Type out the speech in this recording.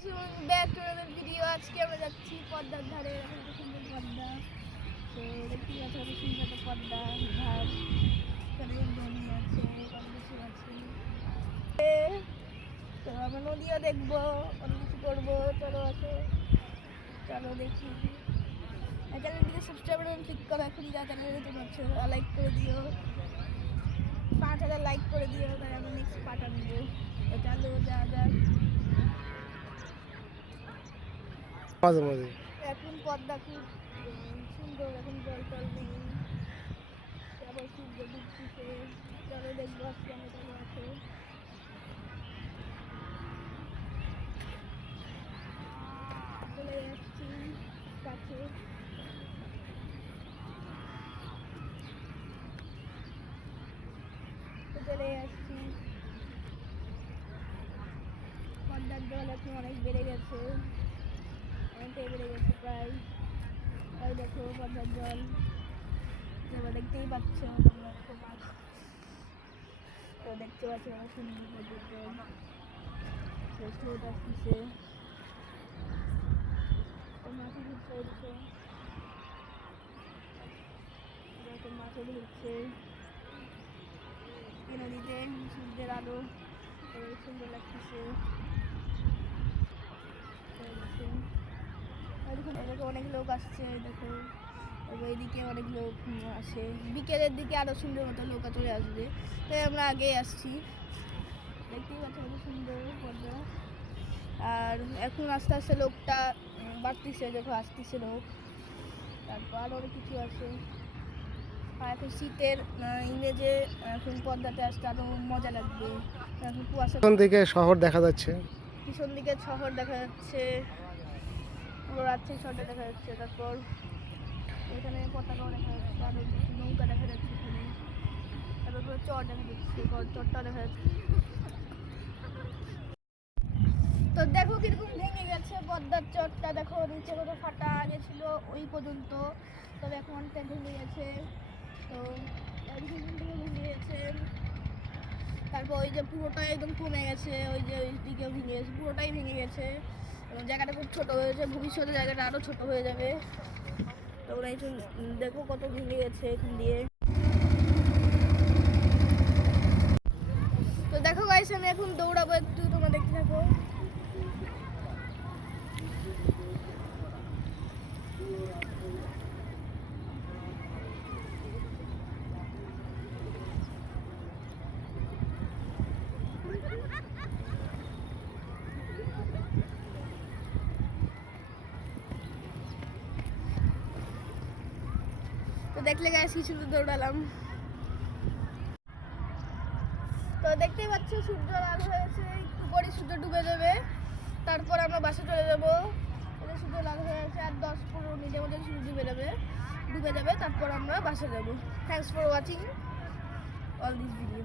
Back to another video. আজকে আমরা যাচ্ছি পদ্মার ধারে। এখন তো সুন্দর পদ্মা, তো দেখতে পাচ্ছি কত সুন্দর একটা পদ্মা ধার। এখানে জমি আছে, কত কিছু আছে। তো আমরা নদীও দেখবো, অনেক কিছু করবো। চলো আসো, চলো দেখি। চ্যানেলটিকে সাবস্ক্রাইব এবং ক্লিক করো এখনই, যা চ্যানেলে নতুন হচ্ছে লাইক করে দিও। 5000 লাইক করে দিও, তাহলে আমরা নেক্সট পার্ট আনবো। তো চলো যা যাক। মাঝে মাঝে এখন পদ্মা খুব সুন্দর, এখন জল টল নেই, আবার সূর্য ডুবতেছে। চলো দেখবো আজকে আমি চলে আছে। চলে যাচ্ছি কাছে। চলে যাচ্ছি। পদ্মার জল এখন অনেক বেড়ে গেছে, অনেকটাই বেড়ে গেছে প্রায়। ওই দেখো পদ্মার জল, তোমরা দেখতেই পাচ্ছ। তোমরা দেখো মাছ, তো দেখতে পাচ্ছ সুন্দর পদ্মার জল স্রোত আসতেছে। তো মাছও ঘুরছে, ওইদিকে মাছও ঘুরছে এই নদীতে। সূর্যের আলো সুন্দর লাগতেছে। দেখো অনেক লোক আসছে, দেখো ওইদিকে অনেক লোক আসে। বিকেলের দিকে আরো সুন্দর মতো লোক চলে আসবে, তাই আমরা আগেই আসছি। দেখতেই পাচ্ছি কত সুন্দর পদ্মা। আর এখন আস্তে আস্তে লোকটা বাড়তিছে, দেখো আসতেছে লোক। তারপর আরো অনেক কিছু আছে। আর এখন শীতের ইংরেজে এখন পদ্মাতে আসতে আরো মজা লাগবে। এখন কুয়াশা, পিছন দিকে শহর দেখা যাচ্ছে, পিছন দিকে শহর দেখা যাচ্ছে, পুরো রাত্রি শহরটা দেখা যাচ্ছে। তারপর এখানে পতাকাও দেখা যাচ্ছে, আরো নৌকা দেখা যাচ্ছে এখানে। তারপর চর দেখা যাচ্ছে, চরটাও দেখা যাচ্ছে। তো দেখো কিরকম ভেঙে গেছে পদ্মার চরটা, দেখো নিচে কত ফাটা। আগে ছিল ওই পর্যন্ত, তবে এখন অনেকটা ভেঙে গেছে। তো ভেঙে গেছে। তারপর ওই যে পুরোটাই একদম কমে গেছে, ওই যে ওই দিকে ভেঙে গেছে, পুরোটাই ভেঙে গেছে। এবং জায়গাটা খুব ছোট হয়েছে, ভবিষ্যতে জায়গাটা আরো ছোট হয়ে যাবে। তোমরা একটু দেখো কত ভেঙে গেছে এখান দিয়ে। তো দেখো গাইস, আমি এখন দৌড়াবো একটু, তোমরা দেখতে থাকো। তো দেখলে গাইস কি সুন্দর দৌড়ালাম। তো দেখতেই পাচ্ছ সূর্য লাল হয়েছে, একটু পরে সূর্য ডুবে যাবে। তারপর আমরা বাসে চলে যাবো। সূর্য লাল হয়ে আছে, আর 10-15 মিনিটের মধ্যে সূর্য ডুবে যাবে। তারপর আমরা বাসে যাবো। Thanks for watching all this video.